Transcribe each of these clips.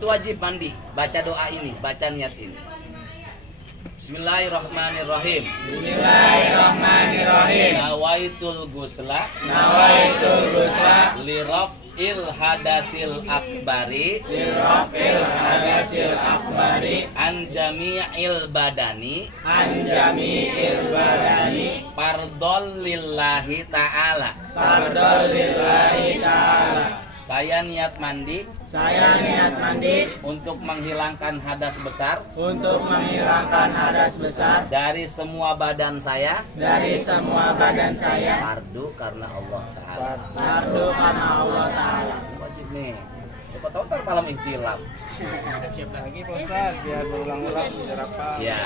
Itu wajib mandi, baca doa ini, baca niat ini. Bismillahirrahmanirrahim. Bismillahirrahmanirrahim. Nawaitul gusla Nawaitul gusla liraf'il hadasil akbari lirafil hadasil akbari an jami'il badani an jami'il badani fardhol lillahi ta'ala. fardhol lillahi ta'ala. Saya niat mandi Saya niat mandi untuk menghilangkan hadas besar untuk menghilangkan hadas besar dari semua badan saya, dari semua badan saya, fardu karena Allah Ta'ala. fardu karena Allah Ta'ala. Wajib nih. Siapa tahu ntar malam ihtilam. Siap lagi Pak Ustaz, biar berulang-ulang bisa hafal. Ya.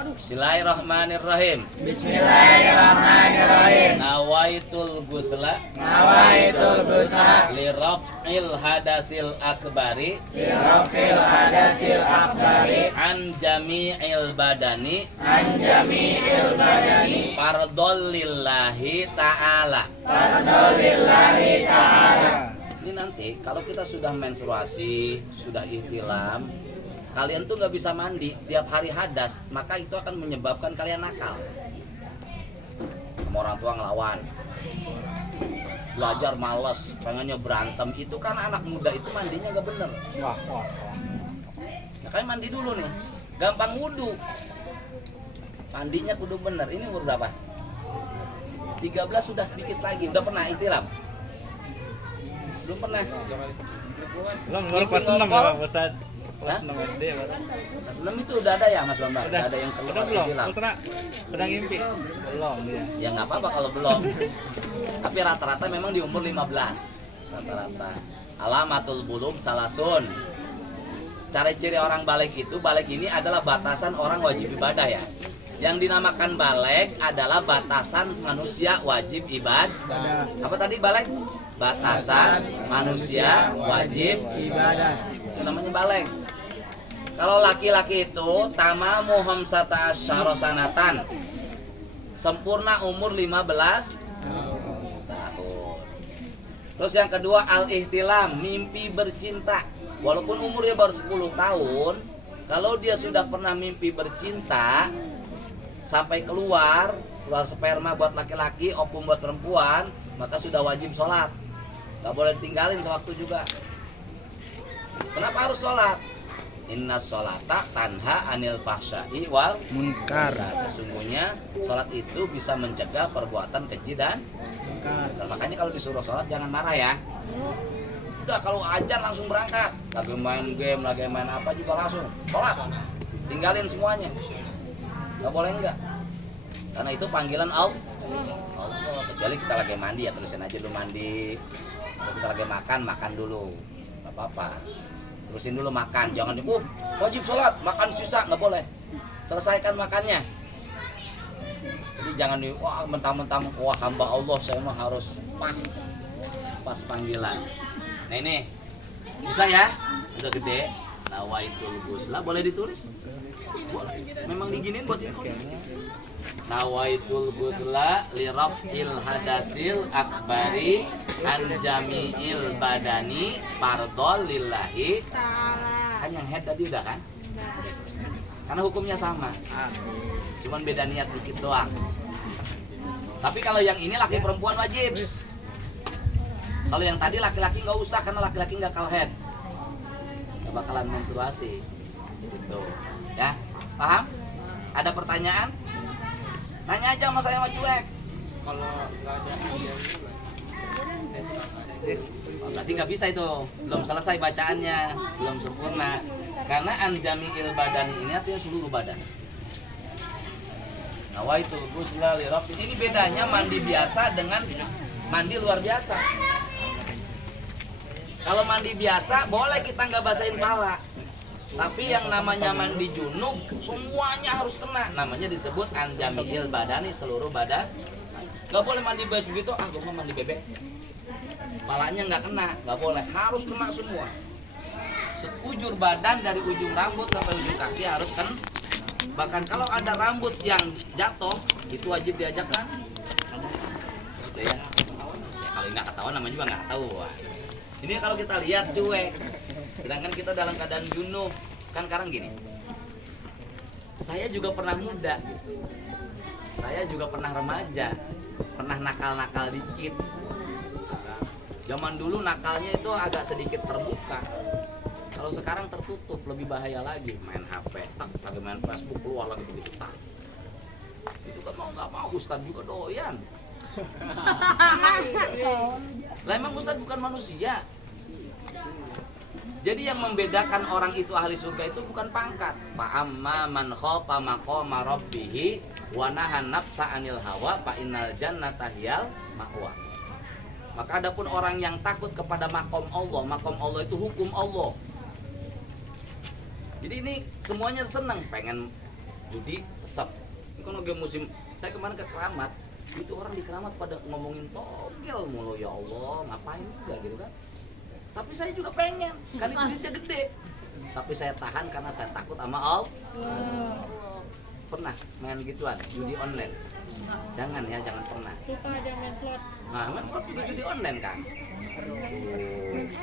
Bismillahirrahmanirrahim. Bismillahirrahmanirrahim. Nawaitul gusla Nawaitul gusla liraf'il hadasil akbari lirafil hadasil akbari an jami'il badani an jami'il badani fardhol lillahi ta'ala. fardhol lillahi ta'ala. Ini nanti kalau kita sudah menstruasi, sudah ihtilam, kalian tuh nggak bisa mandi tiap hari hadas, maka itu akan menyebabkan kalian nakal. Sama orang tua ngelawan, belajar malas, pengennya berantem. Itu karena anak muda itu mandinya nggak bener. Makanya mandi dulu nih, gampang wudhu. Mandinya kudu bener. Ini umur berapa? 13 sudah sedikit lagi. Udah pernah ihtilam? Belum pernah. Belum kelas 6 ya Pak Ustaz. Kelas Hah? 6 SD ya Pak. Kelas 6 itu udah ada ya Mas Bambang? Udah ada yang keluar belum? ihtilam. Udah ngimpi? Belum ya. Ya nggak apa-apa kalau belum. Tapi rata-rata memang di umur 15. Rata-rata. Alamatul bulugh salasun. Ciri-ciri orang balik itu, balik ini adalah batasan orang wajib ibadah ya. Yang dinamakan balik adalah batasan manusia wajib ibadah. Apa tadi balik? Batasan manusia wajib Ibadah. itu namanya balik. Kalau laki-laki itu tamamu khamsata asyara sanatan. Sempurna umur 15 tahun. Terus yang kedua al-ihtilam, mimpi bercinta. Walaupun umurnya baru 10 tahun, kalau dia sudah pernah mimpi bercinta sampai keluar sperma buat laki-laki, ovum buat perempuan, maka sudah wajib sholat. Gak boleh ditinggalin sewaktu juga. Kenapa harus sholat? Inna sholata tanha anil fahsya'i wal Munkar. Nah, sesungguhnya sholat itu bisa mencegah perbuatan keji dan munkar. Makanya kalau disuruh sholat jangan marah ya. Udah kalau ajan langsung berangkat. Lagi main game, lagi main apa juga langsung sholat. Tinggalin semuanya. Gak boleh enggak. Karena itu panggilan Allah. Kecuali kita lagi mandi ya, terusin aja dulu mandi. Kalau kita lagi makan, makan dulu. Gak apa-apa. Terusin dulu makan, jangan wajib sholat, makan sisa, nggak boleh. Selesaikan makannya. Jadi jangan wah mentang-mentang wah hamba Allah saya mah harus pas panggilan. Nah ini bisa ya, udah gede. Nawaitul gusla boleh ditulis? Boleh. Memang diginin buat ditulis. Nawaitul gusla liraf'il hadasil akbari an jami'il badani fardhol lillahi ta'ala. Kan yang head tadi udah kan? Karena hukumnya sama. Cuman beda niat dikit doang. Tapi kalau yang ini laki perempuan wajib. Kalau yang tadi laki-laki nggak usah karena laki-laki nggak kal head. Nggak bakalan menstruasi. Gitu. Ya, paham? Ada pertanyaan? Nanya aja sama saya sama cuek. Kalau nggak ada Berarti nggak bisa itu, belum selesai bacaannya, belum sempurna. Karena anjami'il badani ini artinya seluruh badan. Nawaitul ghusla li rabbi. Ini bedanya mandi biasa dengan mandi luar biasa. Kalau mandi biasa boleh kita nggak basahin pala. Tapi yang namanya mandi junub semuanya harus kena. Namanya disebut anjami'il badani, seluruh badan. Gak boleh mandi baju gitu, gue mau mandi bebek. Palanya nggak kena, nggak boleh, harus kena semua. Sekujur badan dari ujung rambut sampai ujung kaki harus kan. Bahkan kalau ada rambut yang jatuh, itu wajib diajak kan. Gitu ya. Ya kalau nggak ketahuan namanya juga nggak tahu. Ini kalau kita lihat cuek. Sedangkan kita dalam keadaan junub. Kan sekarang gini, saya juga pernah muda, saya juga pernah remaja, pernah nakal-nakal dikit. Zaman dulu nakalnya itu agak sedikit terbuka. Kalau sekarang tertutup, lebih bahaya lagi. Main HP, tak, lagi main Facebook, keluar lagi begitu, tak. Itu kan mau nggak mau, Ustadz juga doyan. Lah emang Ustadz bukan manusia. Jadi yang membedakan orang itu ahli surga itu bukan pangkat. Fa amma man khafa maqama rabbih wa nahan nafsa 'anil hawa fa innal jannata hiyal ma'wa. Maka adapun orang yang takut kepada makom Allah itu hukum Allah. Jadi ini semuanya senang, pengen judi, sep. Ini kan lagi musim, saya kemarin ke Keramat, itu orang di Keramat pada ngomongin togel mulu, ya Allah, ngapain juga gitu kan. Tapi saya juga pengen, kan itu duitnya gede. Tapi saya tahan karena saya takut sama Allah. Pernah main gituan, judi online. Jangan ya, jangan pernah. Nah, main slot juga judi online kan.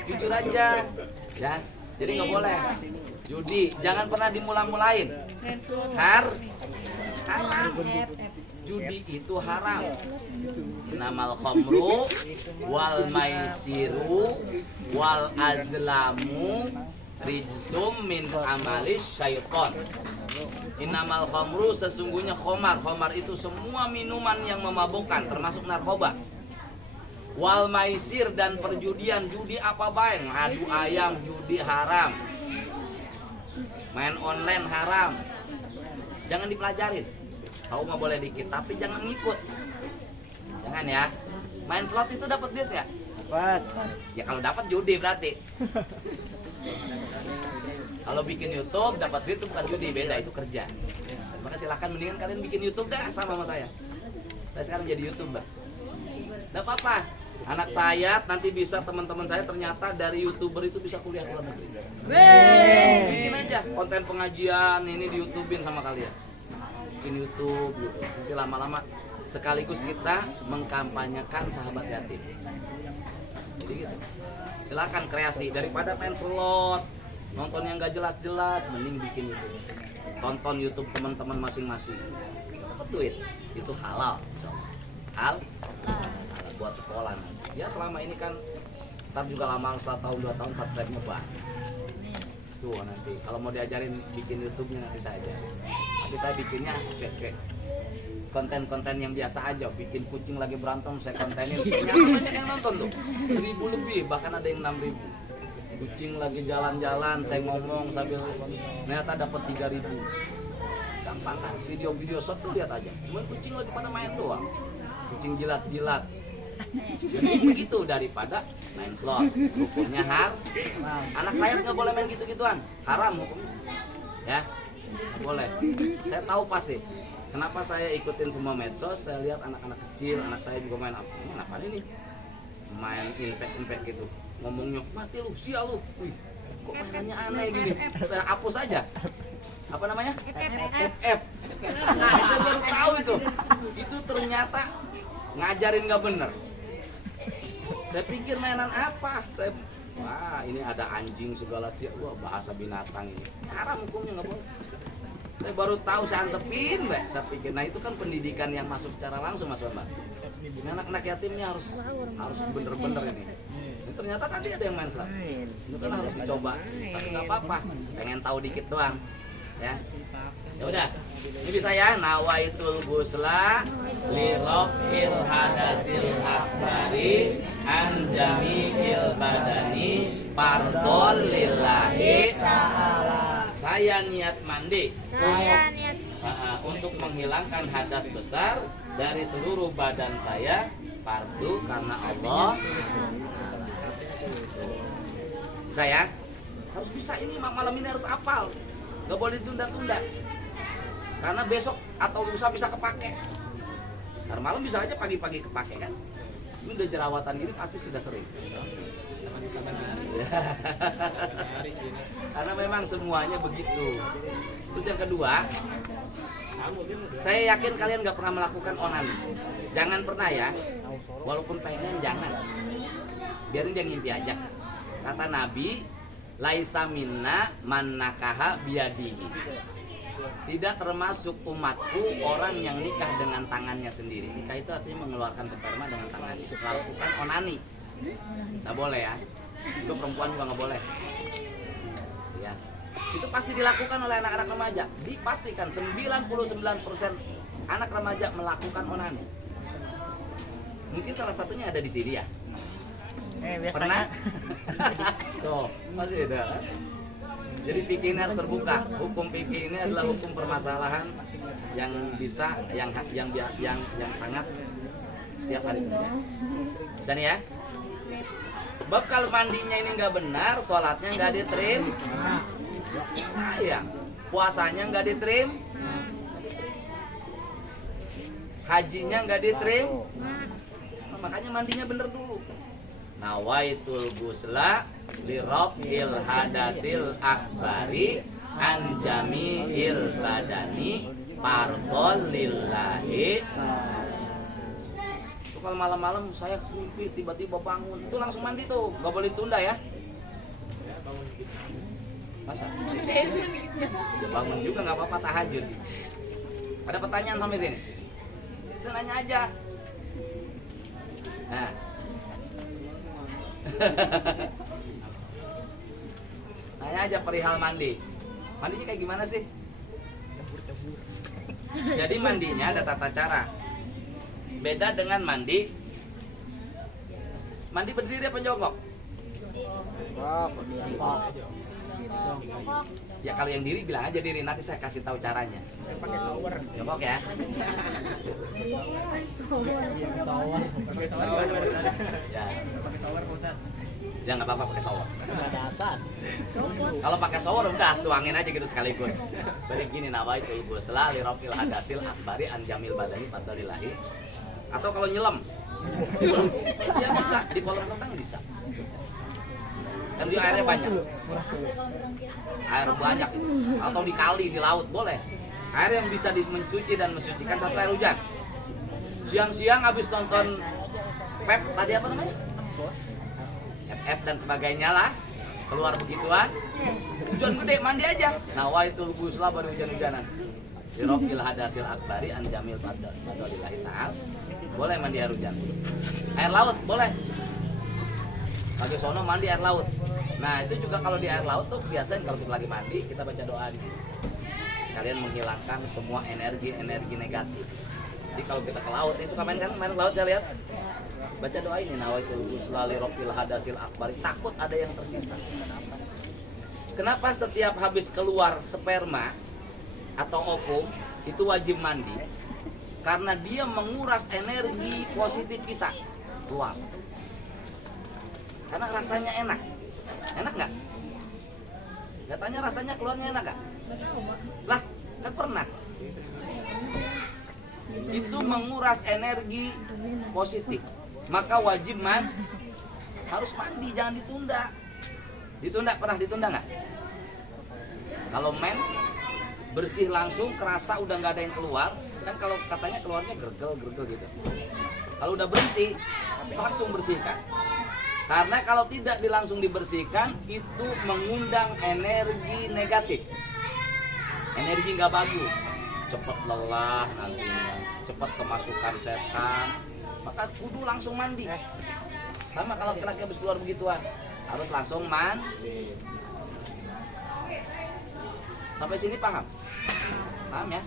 Jujur aja, ya. Jadi nggak boleh judi, jangan pernah dimula-mulain. Haram. Judi itu haram. Innamal khamru wal maisiru wal azlamu rijsum min amalis syaiton. Innamal khamru, sesungguhnya khamar. Khamar itu semua minuman yang memabukkan, termasuk narkoba. Wal maisir, dan perjudian, judi apa baik, adu ayam, judi haram. Main online haram. Jangan dipelajarin. Tahu mah boleh dikit, tapi jangan ngikut. Jangan ya. Main slot itu dapat duit ya? Dapat. Ya kalau dapat judi berarti. Kalau bikin YouTube dapat duit itu bukan judi, beda, itu kerja. Maka silahkan mendingan kalian bikin YouTube dah sama saya. Saya sekarang jadi YouTuber. Enggak apa-apa. Anak saya nanti bisa, teman-teman saya ternyata dari YouTuber itu bisa kuliah ke luar negeri. Bikin aja konten pengajian ini di YouTubein sama kalian. Bikin YouTube gitu. Nanti lama-lama sekaligus kita mengkampanyekan sahabat yatim. Jadi gitu. Silakan kreasi, daripada main slot, nonton yang gak jelas-jelas, mending bikin YouTube. Tonton YouTube teman-teman masing-masing. Dapat duit, itu halal. Halal buat sekolah nanti. Ya selama ini kan ntar juga lama, 1 tahun 2 tahun subscribe-nya banyak. Tuh nanti kalau mau diajarin bikin YouTube-nya nanti saya ajarin. Tapi saya bikinnya kayak konten-konten yang biasa aja. Bikin kucing lagi berantem saya kontenin. Ternyata banyak yang nonton tuh, 1000 lebih, bahkan ada yang 6000. Kucing lagi jalan-jalan, saya ngomong sambil ternyata dapat 3000. Gampang kan, video-video short tuh lihat aja. Cuman kucing lagi pada main doang. Kucing jilat-jilat. Begitu daripada main slot. Hukumnya anak saya nggak boleh main gitu-gituan, haram hukumnya. Ya, nggak boleh. Saya tahu pasti. Kenapa saya ikutin semua medsos? Saya lihat anak-anak kecil, anak saya juga main apa ini? Main impact gitu. Ngomongnya mati lu, sial lu. Wih, kok mainannya aneh gini. Saya hapus aja. Apa namanya? FF. Saya baru tahu itu. Itu ternyata ngajarin nggak bener. Saya pikir mainan apa? Wah ini ada anjing segala sih. Wah bahasa binatang ini. Haram hukumnya, nggak boleh. Saya baru tahu, saya antepin, Mbak. Saya pikir, nah itu kan pendidikan yang masuk secara langsung, Mas Bambang. Ini anak-anak yatimnya harus bener-bener ini. Ini ternyata tadi ada yang main slot. Itu kan harus dicoba. Tapi nggak apa-apa. Pengen tahu dikit doang. Ya. Ya udah. Ini bisa ya, nawaitul ghusla li rafil hadasil akbari an jami'il badani fardhon lillahi ta'ala. Saya niat mandi untuk menghilangkan hadas besar dari seluruh badan saya, fardu karena Allah. Saya harus bisa ini, malam ini harus hafal. Gak boleh ditunda-tunda. Karena besok atau lusa bisa kepake. Ntar malam bisa aja pagi-pagi kepake kan. Ini udah jerawatan gini pasti sudah sering. Karena memang semuanya begitu. Terus yang kedua, saya yakin kalian gak pernah melakukan onani. Jangan pernah ya. Walaupun pengen, jangan. Biarin dia ngimpi aja. Kata Nabi, laisa minna man nakaha biyadihi. Tidak termasuk umatku orang yang nikah dengan tangannya sendiri. Nikah itu artinya mengeluarkan sperma dengan tangan, itu melakukan onani. Nggak boleh ya. Itu perempuan juga nggak boleh. Ya. Itu pasti dilakukan oleh anak-anak remaja. Dipastikan 99% anak remaja melakukan onani. Mungkin salah satunya ada di sini ya. Pernah? Tuh, masih ada. Jadi fikih ini harus terbuka. Hukum fikih ini adalah hukum permasalahan yang bisa, yang sangat tiap hari. Bisa nih ya. Sebab kalau mandinya ini nggak benar, sholatnya nggak diterima. Sayang, puasanya nggak diterima, hajinya nggak diterima. Nah, makanya mandinya bener dulu. Nawaitul gusla lirabbil hadasil akbari an jami'il badani fardhon lillahi. Itu kalau malam-malam saya mimpi tiba-tiba bangun, itu langsung mandi tuh, nggak boleh tunda ya. Masa? Ya bangun juga nggak apa-apa, tahajud. Ada pertanyaan sampai sini? Itu nanya aja. Nah. Nanya aja perihal mandi. Mandinya kayak gimana sih? Jadi mandinya ada tata cara. Beda dengan mandi berdiri apa jongkok? Ya kalau yang diri bilang aja diri, nanti saya kasih tahu caranya. Pakai shower. Jongkok ya. Pakai shower. Ya. Pakai shower Ustaz. Ya nggak apa-apa pakai shower. Kalau pakai shower udah tuangin aja gitu sekaligus. Beri gini nawaitul ghusla li rafil hadasil akbari an jamil badani fadlillahi. Atau kalau nyelam. Ya bisa di kolam renang bisa. Kan di airnya banyak. Air banyak itu. Atau di kali, di laut boleh. Air yang bisa mensuci dan mensucikan satu air hujan. Siang-siang habis nonton Pep tadi apa namanya? FF dan sebagainya lah, keluar begituan, hujan gede mandi aja. Nawaitul ghusla baru hujan-hujanan. Dirokil hadasil akbari an jamil fadlillahi ta'ala. Boleh mandi air hujan. Air laut boleh. Lagi sono mandi air laut. Nah itu juga kalau di air laut tuh biasanya kalau kita lagi mandi kita baca doa gitu. Kalian menghilangkan semua energi negatif. Jadi kalau kita ke laut, ini suka main laut saya lihat. Baca doa ini nawaitul ghusla li rafil hadasil akbari. Takut ada yang tersisa. Kenapa setiap habis keluar sperma atau ovum itu wajib mandi? Karena dia menguras energi positif kita keluar. Karena rasanya enak. Enak nggak? Katanya rasanya keluarnya enak nggak? Lah, kan pernah. Itu menguras energi positif. Maka wajib harus mandi, jangan ditunda. Pernah ditunda nggak? Kalau bersih langsung, kerasa udah nggak ada yang keluar. Kan kalau katanya keluarnya gergel gitu. Kalau udah berhenti, langsung bersihkan. Karena kalau tidak langsung dibersihkan, itu mengundang energi negatif. Energi nggak bagus. Cepat lelah nantinya, cepat kemasukan setan. Maka kudu langsung mandi. Sama kalau laki-laki habis keluar begituan, harus langsung mandi. Sampai sini paham? Paham ya?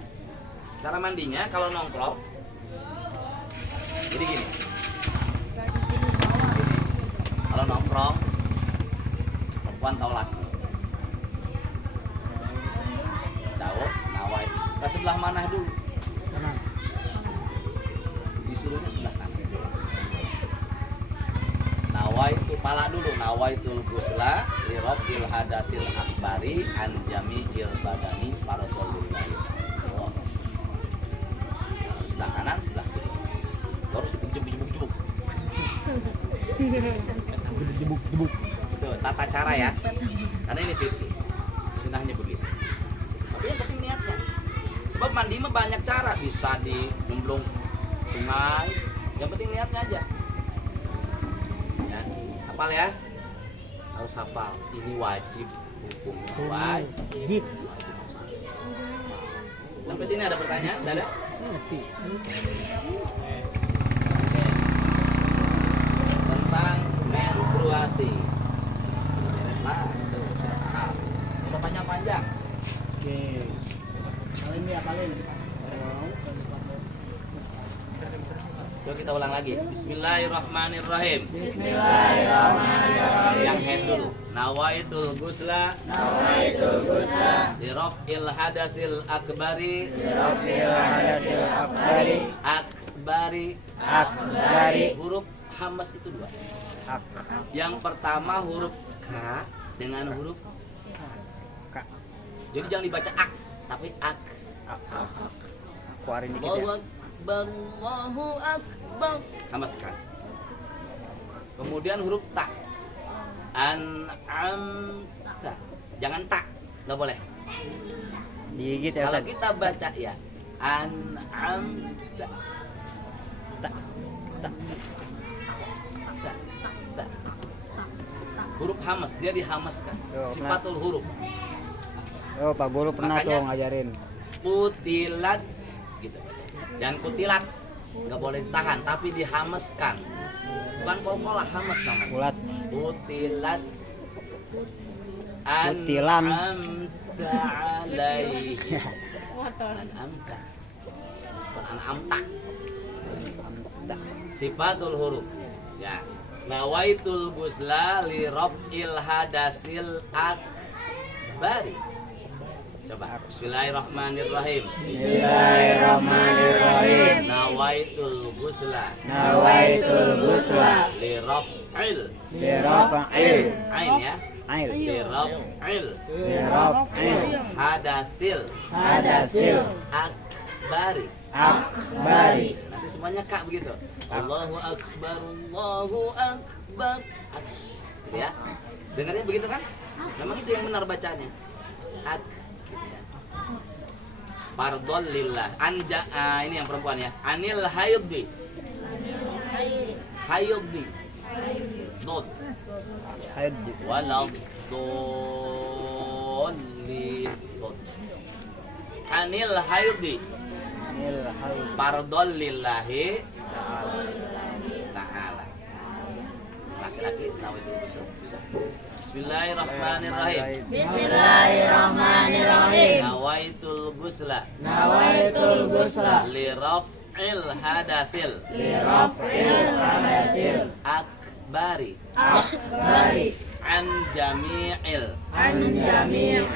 Cara mandinya kalau nongkrong, jadi gini. Kalau nongkrong, perempuan tahu laki. Tahu, nawai. Ke sebelah mana dulu? Kanan. Disuruhnya sebelah kanan. Nawai itu pala dulu. Nawaitul ghusla li rafil hadasil akbari an jami'il badani fardhon lillahi. Sebelah kanan, sebelah kiri. Baru dibujuk-bujuk. Itu tata cara ya. Karena ini fikih. Sunahnya begitu. Tapi yang penting niatnya. Sebab mandi mah banyak cara, bisa nyemplung sungai. Yang penting niatnya aja. Ya, hafal ya. harus hafal. Ini wajib, hukumnya wajib. Sampai sini ada pertanyaan? Tidak ada? Tentang menstruasi. Beres lah. Tuh, sudah paham. Udah panjang-panjang. Oke. Kalian dia kalian. Coba kita ulang lagi. Bismillahirrahmanirrahim. Bismillahirrahmanirrahim. Yang head dulu. Nawaitul gusla. Nawaitul gusla. Liraf'il hadasil akbari. Lirafil hadasil akbari. Akbari. Akbari. Huruf hamas itu dua. Ak. Yang pertama huruf K dengan huruf K. Jadi jangan dibaca ak, tapi ak. Ak. Keluarin dikit ya. Allahu Akbar, Allahu Akbar. Hamaskan. Kemudian huruf ta. An'amta. Jangan ta, nggak boleh. Digigit ya Kalau Ustaz. kita baca ya an'amta. Tak. Tak. Ta, ta. Huruf hamas, dia dihamaskan. Yo, Sifatul huruf. Oh, Pak Guru pernah Makanya- tuh ngajarin. Kutilat gitu. Dan kutilat nggak boleh ditahan, tapi dihamaskan. Bukan kol-kolah, hamas namanya. Ulat. Kutilat Kutilan. an'amta alaihi. An'amta. Bukan an'amta. Tak. Sifatul huruf. Ya. Nawaitul gusla li raf'il hadasil akbari. Coba. Bismillahirrahmanirrahim. Bismillahirrahmanirrahim. Nawaitul gusla Nawaitul gusla li raf'il birafa'il ain ya. ail Li raf'il birafa'il hadasil hadasil akbari. akbari. Nanti semuanya kak begitu. Allahu akbar, Allahu akbar. Gitu ya. Dengarnya begitu kan? Memang itu yang benar bacanya. Ak. Fardol lillah. Anja, ini yang perempuan ya. Anil haydi. Haydi. Dot. Haji. Walau dolli. Dot. Anil haydi. Nil haid. Fardol lillahi ta'ala. Laki-laki nawaitul ghusl bisa. Bismillahirrahmanirrahim. Bismillahirrahmanirrahim. Nawaitul ghusla Nawaitul gusla li raf'il hadasil birafa'il hadasil akbari Akbari. an jami'il An jami'il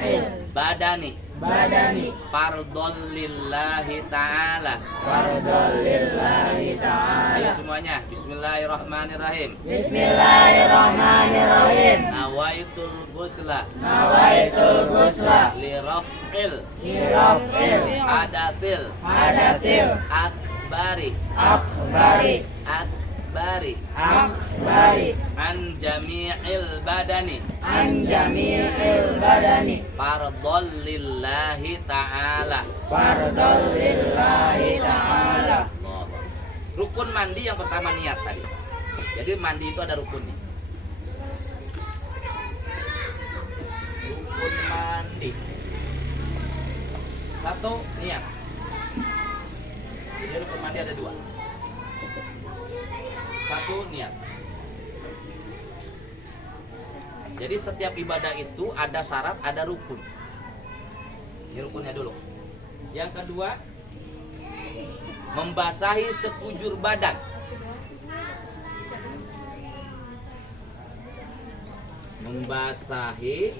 badani badani. fardol lillahi ta'ala. fardol lillahi ta'ala. Ayo semuanya. Bismillahirrahmanirrahim. Bismillahirrahmanirrahim. Nawaitul ghusla Nawaitul gusla li raf'il birafa'il hadasil Hadasil. akbari Akbari. akbari akbari. an jami'il badani An jami'il badani. fardol lillahi ta'ala. Fardol lillahi ta'ala. Allah. Rukun mandi yang pertama niat tadi. Jadi mandi itu ada rukunnya. Rukun mandi. Satu, niat. Jadi rukun mandi ada dua. Satu, niat. Jadi setiap ibadah itu ada syarat, ada rukun. Ini rukunnya dulu. Yang kedua, membasahi sekujur badan. Membasahi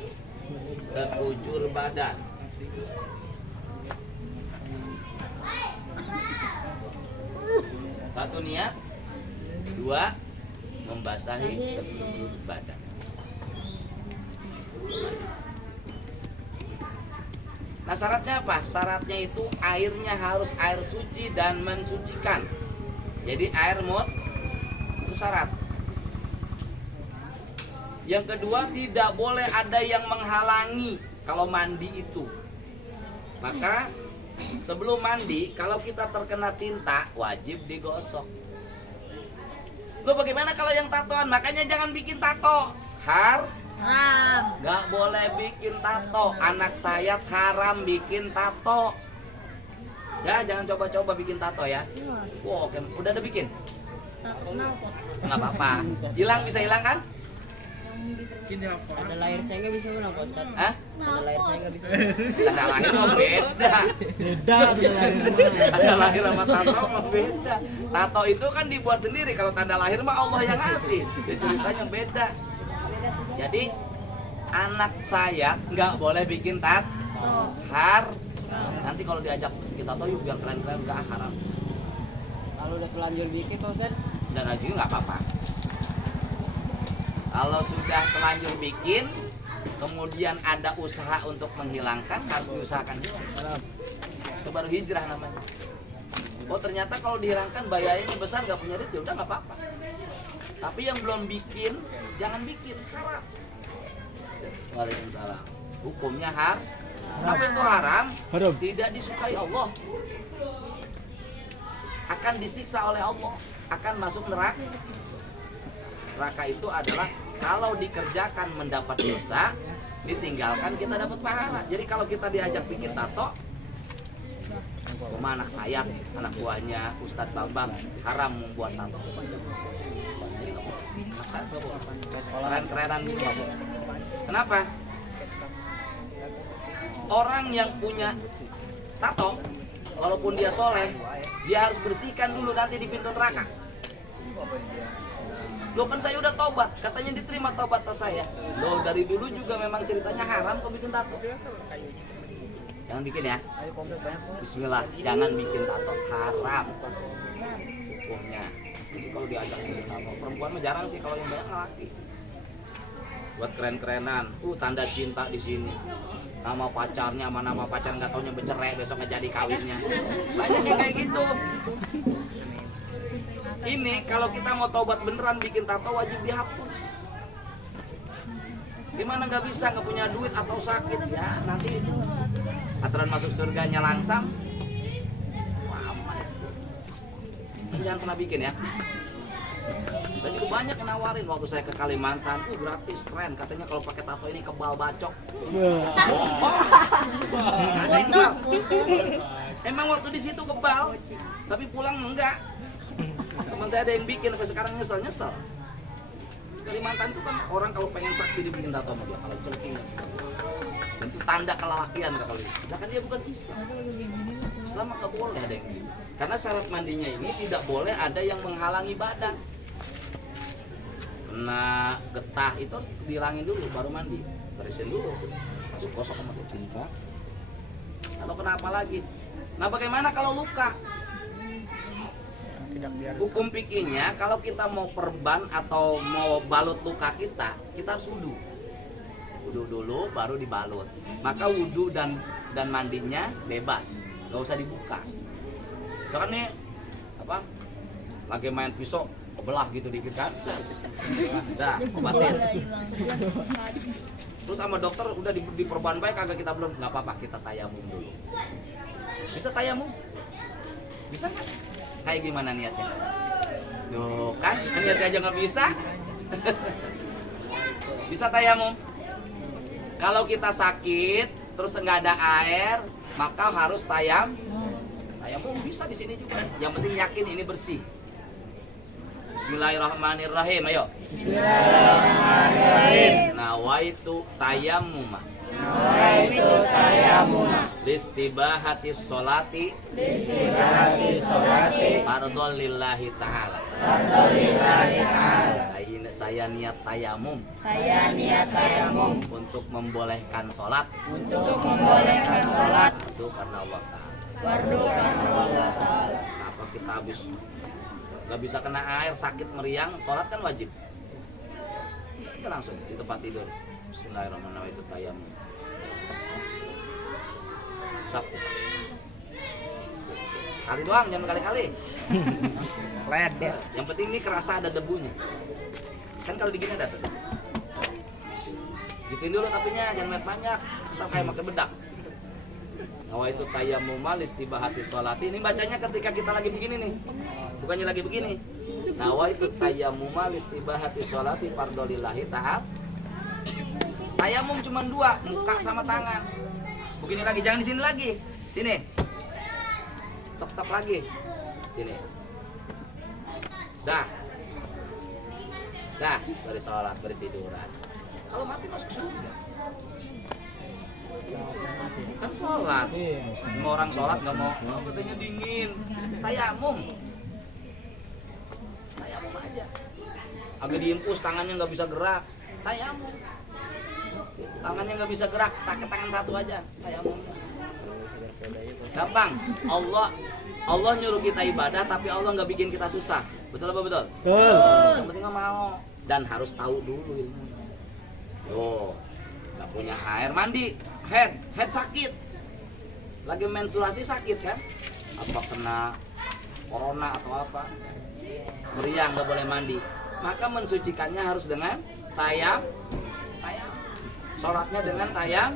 sekujur badan. Satu niat, dua membasahi sekujur badan. Nah syaratnya apa? Syaratnya itu airnya harus air suci dan mensucikan. Jadi air mut itu syarat. Yang kedua, tidak boleh ada yang menghalangi kalau mandi itu. Maka sebelum mandi, kalau kita terkena tinta, wajib digosok. Loh bagaimana kalau yang tatoan? Makanya jangan bikin tato. Nggak boleh bikin tato. Anak saya haram bikin tato. Ya, jangan coba-coba bikin tato ya. Wow, oke. Udah ada bikin? Nggak apa-apa. Hilang, bisa hilang kan? Tanda lahir saya nggak bisa menang, Pak Ustadz. Hah? Tanda lahir saya nggak bisa. Tanda lahir mah beda. Beda tanda lahir. Tanda lahir sama tato mah beda. Tato itu kan dibuat sendiri. Kalau tanda lahir mah Allah yang ngasih. Ya ceritanya beda. Jadi anak saya nggak boleh bikin tato. Nanti kalau diajak kita tato yuk biar keren-keren, nggak haram. Kalau udah telanjur bikin, Pak Ustadz. Dan lagi nggak apa-apa. Kalau sudah telanjur bikin, kemudian ada usaha untuk menghilangkan, harus diusahakan juga. Itu baru hijrah namanya. Oh ternyata kalau dihilangkan bayarnya besar, nggak punya duit, ya udah nggak apa-apa. Tapi yang belum bikin, jangan bikin, haram. Waalaikumsalam. Hukumnya haram. Apa itu haram? Haram. Tidak disukai Allah. Akan disiksa oleh Allah, akan masuk neraka. Neraka itu adalah kalau dikerjakan mendapat dosa, ditinggalkan kita dapat pahala. Jadi kalau kita diajak bikin tato, sama anak saya, anak buahnya Ustadz Bambang haram membuat tato. Keren-kerenan gitu. Kenapa? Orang yang punya tato, walaupun dia soleh, dia harus bersihkan dulu nanti di pintu neraka. Loh kan saya udah tobat, katanya diterima tobat saya. Loh dari dulu juga memang ceritanya haram kok bikin tato. Jangan bikin ya. Bismillah, jangan bikin tato, haram hukumnya. Jadi kalau diajak bikin tato, perempuan mah jarang sih, kalau yang banyak laki. Buat keren-kerenan, tanda cinta di sini. Nama pacarnya sama nama pacar nggak taunya bercerai, besok nggak jadi kawinnya. Banyak yang kayak gitu. Ini kalau kita mau taubat beneran bikin tato wajib dihapus. Gimana nggak bisa, nggak punya duit atau sakit ya nanti aturan masuk surganya langsam. Aman. Jangan pernah bikin ya. Dan juga banyak yang nawarin waktu saya ke Kalimantan, gratis keren katanya kalau pakai tato ini kebal bacok. Ada yang kebal. Emang waktu di situ kebal, tapi pulang enggak. Teman saya ada yang bikin sampai sekarang nyesel. Kalimantan itu kan orang kalau pengen sakti dibikin tato sama dia, kalau celeking dan sebagainya. Dan itu tanda kelelakian kalau itu. Nah kan dia bukan Islam. Islam nggak boleh ada yang gitu. Karena syarat mandinya ini tidak boleh ada yang menghalangi badan. Nah getah itu harus dihilangin dulu baru mandi, beresin dulu, masuk gosok sama cinta. Kalau kenapa lagi? Nah bagaimana kalau luka? Hukum fikihnya kalau kita mau perban atau mau balut luka kita harus wudu. Wudu dulu baru dibalut. Maka wudu dan mandinya bebas, nggak usah dibuka. Jangan nih apa? Lagi main pisau belah gitu dikit kan? Udah, obatin. Terus sama dokter udah diperban baik kagak kita belum, nggak apa-apa kita tayamum dulu. Bisa tayamum? Bisa nggak? Kayak gimana niatnya? Duh kan, niatnya aja nggak bisa. Bisa tayamum. Kalau kita sakit, terus nggak ada air, maka harus tayamum bisa di sini juga. Yang penting yakin ini bersih. Bismillahirrahmanirrahim. Ayo. Bismillahirrahmanirrahim. Nawaitu tayammuma. Nawaitu tayammuma. Listibahatis sholati. Listibahatis sholati. Fardhon lillahi ta'ala. Fardhon lillahi ta'ala. Saya niat tayamum. Saya niat tayamum. Untuk membolehkan sholat. Untuk membolehkan sholat. Itu karena Allah Ta'ala. Fardu karena Allah Ta'ala. Kenapa kita habis nggak bisa kena air, sakit meriang, sholat kan wajib. Kita langsung di tempat tidur. Bismillahirrahmanirrahim itu tayamum. Usap. Kali doang, jangan berkali-kali. Ledes. Yang penting ini kerasa ada debunya. Kan kalau digini ada tuh. Gituin dulu tapinya, jangan banyak. Ntar kayak pakai bedak. Nawa itu tayammum listibahati sholati. Ini bacanya ketika kita lagi begini nih. Bukannya lagi begini. Nawa itu tayammum listibahati sholati fardholillahi ta'ala. Tayamum cuma 2, muka sama tangan. Begini lagi, jangan di sini lagi. Sini. Tok lagi. Sini. Dah. Beri sholat, beri tiduran. Kalau mati masuk surga. Kan sholat. Semua orang sholat nggak mau, katanya dingin. Tayamum aja. Agak diimpus, tangannya nggak bisa gerak. Tayamum. Tangannya nggak bisa gerak, pakai tangan satu aja. Tayamum. Gampang. Allah nyuruh kita ibadah, tapi Allah nggak bikin kita susah. Betul apa betul? Betul. Yang penting mau dan harus tahu dulu ilmu. Tuh, nggak punya air mandi, head sakit, lagi menstruasi sakit kan? Apa kena corona atau apa? Meriang, nggak boleh mandi. Maka mensucikannya harus dengan tayam. Sholatnya dengan tayam.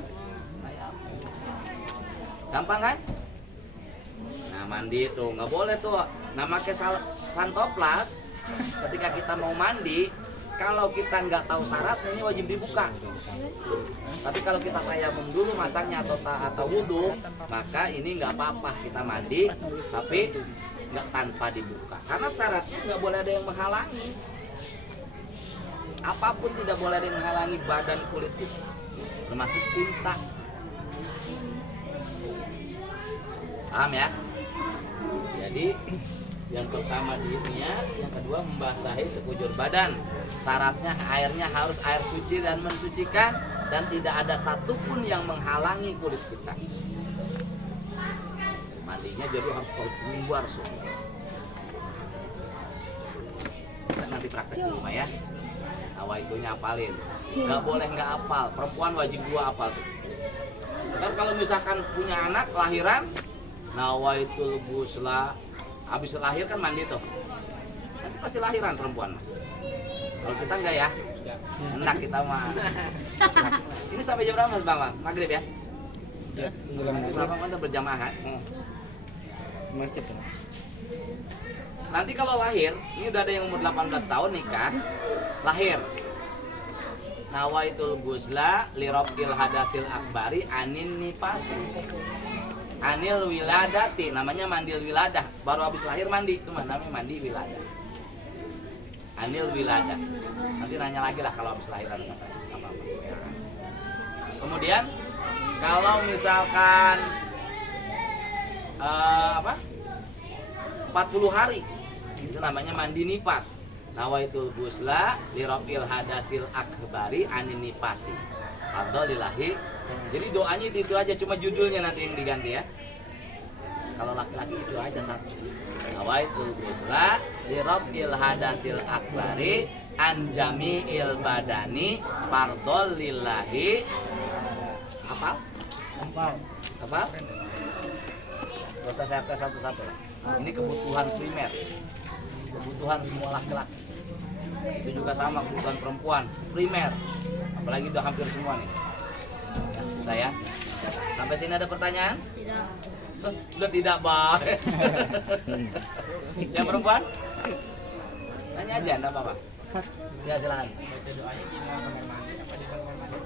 Gampang kan? Nah mandi itu nggak boleh tuh. Nah pakai santoplas ketika kita mau mandi, kalau kita nggak tahu syaratnya ini wajib dibuka. Tapi kalau kita tayamum dulu masaknya atau wudhu, maka ini nggak apa-apa kita mandi, tapi nggak tanpa dibuka. Karena syaratnya nggak boleh ada yang menghalangi. Apapun tidak boleh ada yang menghalangi badan kulit itu, termasuk tinta. Paham ya? Jadi yang pertama niat, yang kedua membasahi sekujur badan. Syaratnya airnya harus air suci dan mensucikan, dan tidak ada satupun yang menghalangi kulit kita. Mandinya jadi harus keluar semua. Bisa nanti praktek di rumah ya. Nawaitunya apalin. Nggak boleh nggak apal. Perempuan wajib 2 apal tuh. Ntar kalau misalkan punya anak lahiran, nawaitul ghusla, habis lahir kan mandi tuh. Nanti pasti lahiran perempuan. Kalau kita enggak ya. Enak kita mah. Ini sampai jam berapa Mas Bang? Maghrib ya? Ya, menjelang Nanti maghrib. Bapak kan berjamaah kan? Masjid. Nanti kalau lahir, ini udah ada yang umur 18 tahun nikah, lahir. Nawaitul ghusla lirokil hadasil akbari anin nifasi. Anil wiladati, namanya mandil wiladah. Baru habis lahir mandi, itu namanya mandi wiladah. Anil wiladah. Nanti nanya lagi lah kalau habis lahiran apa-apa. Kemudian kalau misalkan 40 hari, itu namanya mandi nifas. Nawaitul ghusla lirokil hadasil akbari anin nifasi. Abdullillahi. Jadi doanya itu aja, cuma judulnya nanti yang diganti ya. Kalau laki-laki itu aja satu. Nawaitul ghusla li rabbil hadasil akbari an jami'il badani fardhol lillahi. Apa? Apa? Gak usah saya tes satu-satu. Ini kebutuhan primer. Kebutuhan semua laki-laki. Itu juga sama kebutuhan perempuan, primer. Apalagi udah hampir semua nih. Bisa ya? Sampai sini ada pertanyaan? Tidak. Udah tidak, Bang. Yang perempuan? Tanya aja, enggak apa-apa. Ya silakan. Baca doanya gimana kamar mandi apa di kamar mandi?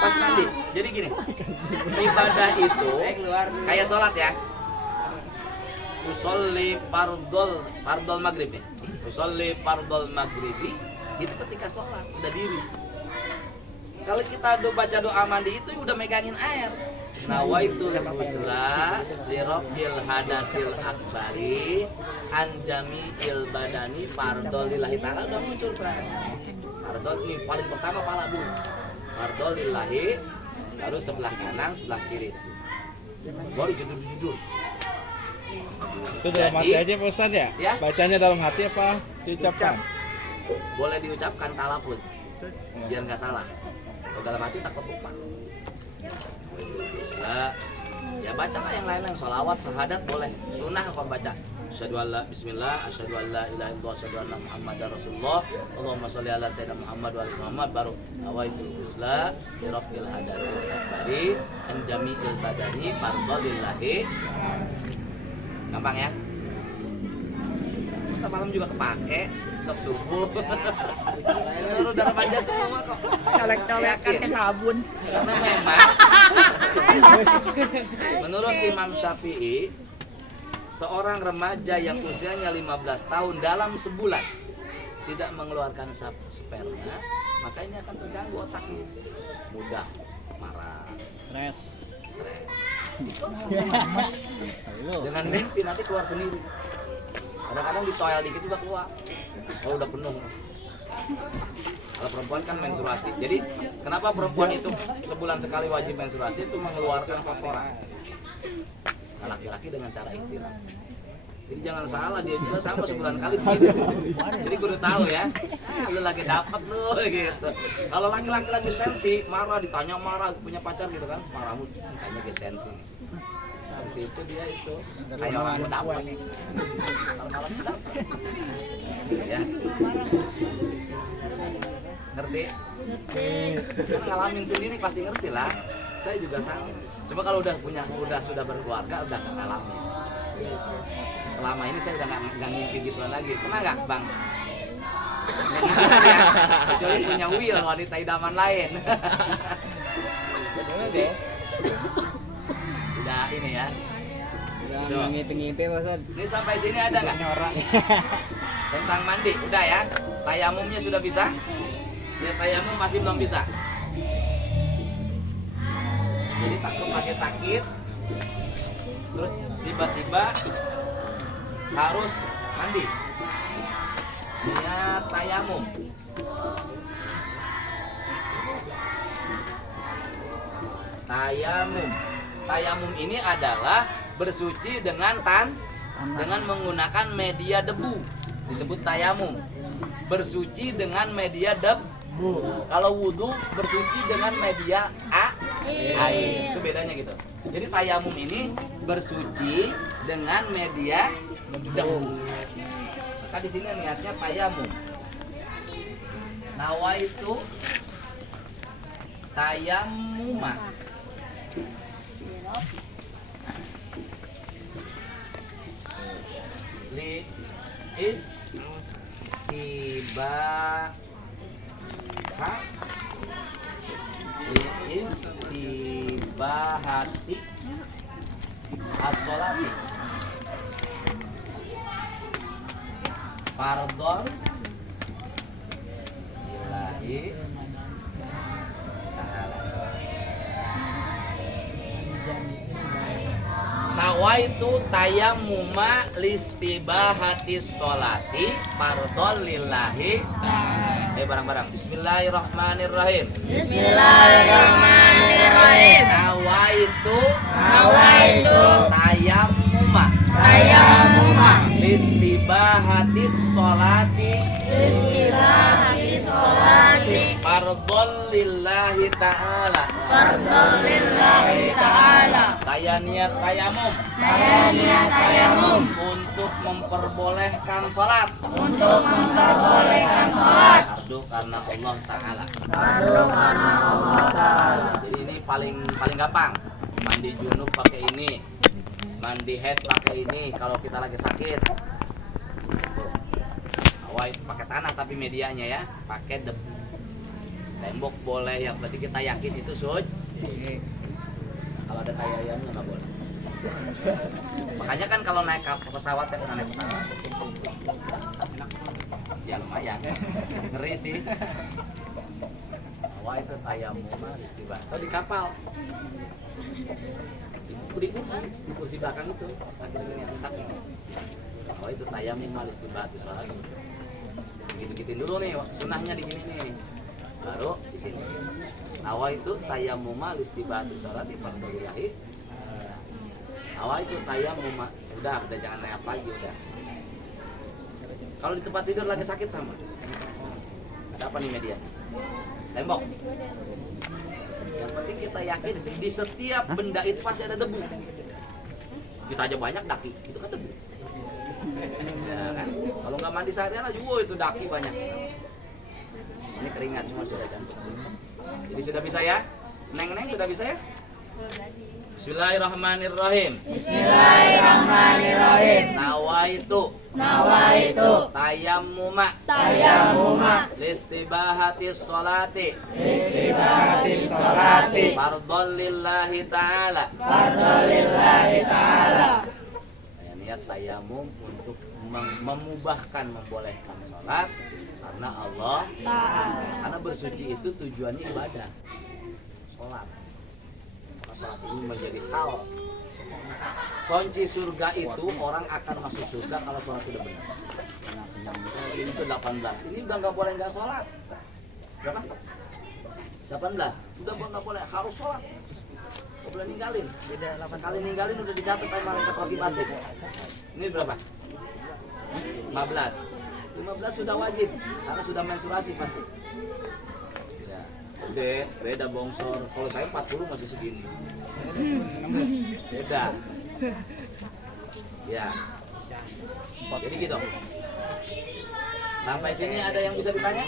Pas mandi. Jadi gini. Ibadah itu kayak sholat ya. Usolli fardol maghrib nih. Usolli fardol maghribi itu ketika sholat udah diri. Kalau kita baca doa mandi itu udah megangin air. Nawaitul ghusla li rabbil hadasil akbari an jami'il badani fardol lillahi ta'ala, udah muncul kan. Fardol ini paling pertama pala dulu. Fardol lillahi, lalu sebelah kanan, sebelah kiri. Baru judul-judul. Itu dalam hati aja Pak Ustadz ya? Ya. Bacanya dalam hati apa diucapkan? Boleh diucapkan talafuz biar nggak salah. Kalau dalam hati takut lupa. Ya bacalah yang lain-lain, sholawat, syahadat boleh. Sunnah kalau baca. Asyhadu an la bismillah, asyhadu an la ilaha illallah, asyhadu anna muhammadar rasulullah. Allahumma sholli ala sayyidina Muhammad wa ala Muhammad, baru awaitul ghusla li rabbil hadasil akbari an jami'il badani fardholillahi. Gampang ya? ntar malam juga kepake, sok subuh. Lu udah remaja semua kok. Colek-colekan ke sabun. Karena memang menurut Imam Syafi'i, seorang remaja yang usianya 15 tahun dalam sebulan tidak mengeluarkan sperma, maka ini akan terganggu otaknya, mudah marah, Stres. dengan mimpi nanti keluar sendiri. Kadang-kadang di toilet dikit juga keluar, kalau udah penuh. Kalau perempuan kan menstruasi, jadi kenapa perempuan itu sebulan sekali wajib menstruasi itu mengeluarkan kotoran. Nah, laki-laki dengan cara ikhtiar. Jadi jangan salah, dia juga sama sebulan kali begitu. Jadi gue udah tahu ya, lu lagi dapat lu gitu. Kalau laki-laki lagi sensi, marah, ditanya marah, punya pacar gitu kan, marahmu kayaknya dia sensi nih. Sensi itu dia itu kayak orang mau dapat. Kalau malam dapat. Ya. Ngerti? Kan ngalamin sendiri pasti ngerti lah. Saya juga sama. Coba kalau sudah berkeluarga udah ngalamin. Selama ini saya udah nggak ngimpi gituan lagi. Pernah nggak bang? Ya, kecuali punya Will, wanita idaman lain. Jadi, udah ini ya. Udah ngimpi-ngimpi Pak Ustaz. Ini sampai sini ada nggak? Tentang mandi, udah ya. Tayamumnya sudah bisa? Ya, tayamum masih belum bisa. Jadi takut pakai sakit, terus tiba-tiba harus mandi. Niat tayamum. Tayamum ini adalah bersuci dengan dengan menggunakan media debu. Disebut tayamum. Bersuci dengan media debu. Kalau wudhu bersuci dengan media air. Itu bedanya gitu. Jadi tayamum ini bersuci dengan media debu. Maka di sini niatnya tayamum. Nawaitu tayamuma. Li istibahati as-sholati fardhon lillahi ta'ala. Nawaitu tayammuma listibahati sholati fardhon lillahi ta'ala. Barang-barang. Bismillahirrahmanirrahim. Bismillahirrahmanirrahim. Nawaitu Tayammuma listibahati sholati fardhon lillahi ta'ala. Saya niat tayamum untuk memperbolehkan sholat. Fardu karena Allah Ta'ala. Jadi ini paling gampang. Mandi junub pakai ini, mandi head pakai ini kalau kita lagi sakit. Awal pakai tanah tapi medianya ya, pakai debu. Tembok boleh, yang berarti kita yakin itu suci. Kalau ada tayamumnya nggak boleh. Makanya kan kalau naik pesawat, saya pernah naik pesawat. Ya lumayan, ngeri sih. Wah itu tayamum istibah. Atau di kapal, di kursi belakang itu, laki-laki yang entah. Oh itu tayamum istibah itu soalnya. Gini-gitiin dulu nih, sunahnya di gini nih. Baru di sini. Awal itu tayamum istibah itu sholat di fardholillahi. Awal itu tayamum, udah jangan naik pagi udah. Kalau di tempat tidur lagi sakit sama. Ada apa nih media? Tembok. Yang penting kita yakin di setiap benda itu pasti ada debu. Kita aja banyak daki, itu kan debu. Ya, kan? Kalau nggak mandi seharian aja, itu daki banyak. Ini keringat cuma sudah cantik. Jadi sudah bisa ya? Neng sudah bisa ya? Bismillahirrahmanirrahim. Bismillahirrahmanirrahim. Nawaitu tayammuma listibahatis sholati fardhon lillahi ta'ala. Saya niat tayamum untuk memubahkan, membolehkan sholat karena Allah. Karena bersuci itu tujuannya ibadah. Sholat. Maka sholat ini menjadi hal. Kunci surga itu orang akan masuk surga kalau sholat sudah benar. Ini itu 18. Ini udah nggak boleh nggak sholat. Berapa? 18. Udah nggak boleh, harus sholat. Nggak boleh ninggalin. Sekali ninggalin udah dicatat sama malaikat raqib atid. Ini berapa? 15. 15 sudah wajib karena sudah menstruasi pasti. Ya. Udah, beda bongsor. Kalau saya 40 masih segini. Beda. Ya. Jadi gitu. Sampai sini ada yang bisa ditanya?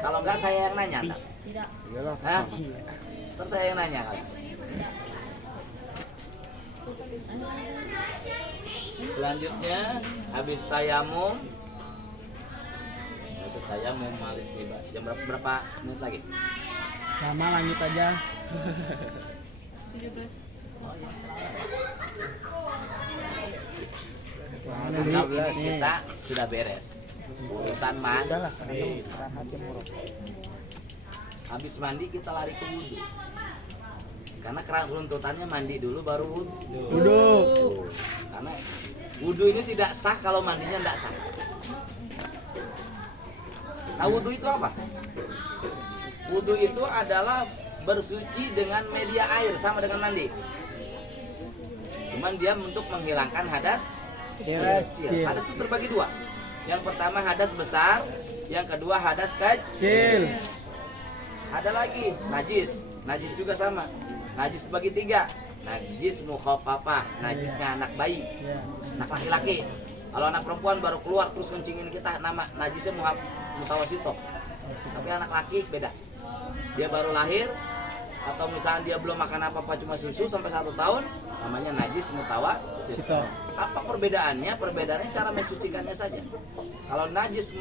Kalau enggak saya yang nanya. Tidak. Hah? Terus saya yang nanya kan? Selanjutnya habis tayamum. Itu tayamum malis tiba. Jam berapa menit lagi? Sama lanjut aja. Anggap ini kita sudah beres. Urusan mandi. Habis mandi kita lari ke wudhu. Karena runtutannya mandi dulu baru wudhu. Karena wudhu ini tidak sah kalau mandinya tidak sah. Nah wudhu itu apa? Wudhu itu adalah bersuci dengan media air sama dengan mandi. Cuman dia untuk menghilangkan hadas kecil. Hadas itu terbagi dua. Yang pertama hadas besar, yang kedua hadas kecil. Ada lagi najis. Najis juga sama. Najis terbagi tiga. Najis mukhaffafah, najisnya anak bayi, anak laki-laki. Kalau anak perempuan baru keluar terus kencingin kita, nama najisnya mutawasito. Tapi anak laki beda. Dia baru lahir atau misalnya dia belum makan apa-apa cuma susu sampai 1 tahun, namanya najis mutawasito. Apa perbedaannya? Perbedaannya cara mensucikannya saja. Kalau najis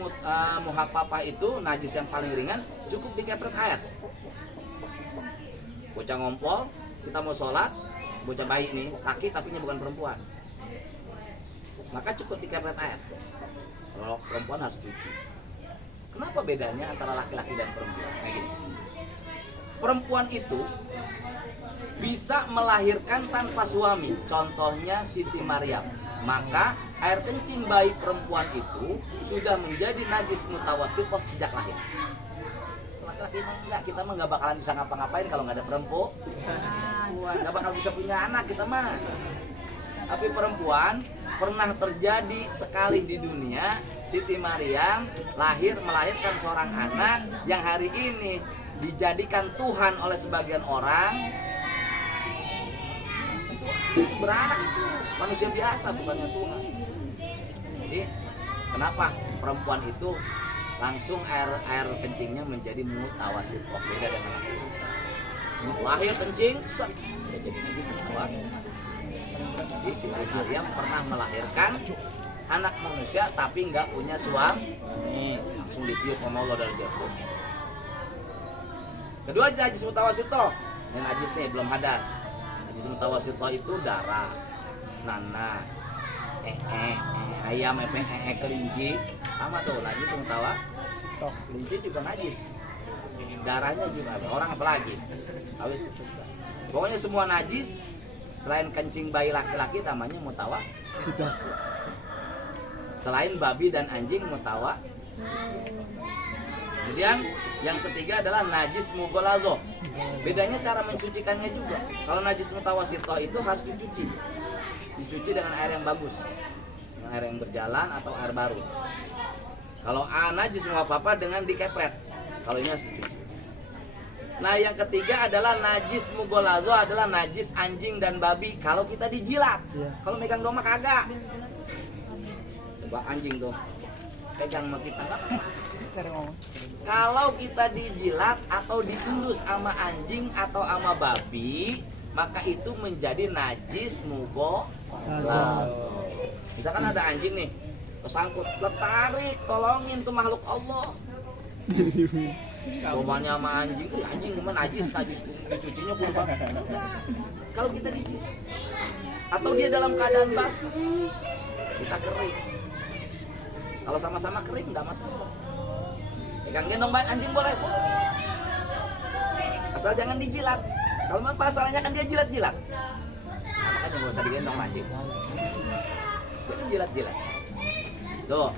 muhaffafah itu najis yang paling ringan, cukup dikepret air. Bocah ngompol, kita mau sholat, bocah bayi nih, laki tapi bukan perempuan, maka cukup dikepret air. Kalau perempuan harus cuci. Kenapa bedanya antara laki-laki dan perempuan? Nah gini, perempuan itu bisa melahirkan tanpa suami, contohnya Siti Maryam. Maka air kencing bayi perempuan itu sudah menjadi najis mutawasitoh sejak lahir. Laki-laki enggak, kita mah nggak bakalan bisa ngapa-ngapain kalau nggak ada perempuan. Nggak bakal bisa punya anak kita mah. Tapi perempuan pernah terjadi sekali di dunia. Siti Maryam melahirkan seorang anak yang hari ini dijadikan Tuhan oleh sebagian orang. Beranak itu manusia biasa, bukannya Tuhan. Jadi kenapa perempuan itu langsung air kencingnya menjadi mutawasitoh, beda dengan laki-laki. Lahir kencing, udah jadi najis mutawasitoh. Jadi Siti Maryam pernah melahirkan anak manusia tapi nggak punya suami, langsung ditiup sama Allah dari jauh. Kedua najis mutawasitoh, ini najis nih belum hadas. Najis mutawasitoh itu darah, nanah, ayam, kelinci, sama tuh najis mutawasitoh. Kelinci juga najis, darahnya juga ada. Orang apalagi? Habis, pokoknya semua najis selain kencing bayi laki-laki namanya mutawasitoh. Selain babi dan anjing mutawasitoh. Kemudian yang ketiga adalah najis mughaladzah. Bedanya cara mensucikannya juga. Kalau najis mutawasitoh itu harus dicuci. Dicuci dengan air yang bagus. Dengan air yang berjalan atau air baru. Kalau najis muhaffafah dengan dikepret. Kalau ini harus dicuci. Nah, yang ketiga adalah najis mughaladzah, adalah najis anjing dan babi kalau kita dijilat. Kalau megang doma kagak. Coba anjing dong. Pegang sama kita enggak apa-apa. Kalau kita dijilat atau diendus sama anjing atau sama babi, maka itu menjadi najis mughalladz. Misalkan ada anjing nih, kesangkut, tarik, tolongin tuh makhluk Allah. Rumahnya sama anjing, anjing memang najis, dicucinya kudu banget. Kalau kita najis, atau dia dalam keadaan basah, bisa kering. Kalau sama-sama kering nggak masalah. Pegang gendong anjing boleh. Asal jangan dijilat. Kalau memang masalahnya kan dia jilat-jilat. Nah, makanya nggak usah digendong anjing. Dia kan jilat-jilat. Tuh,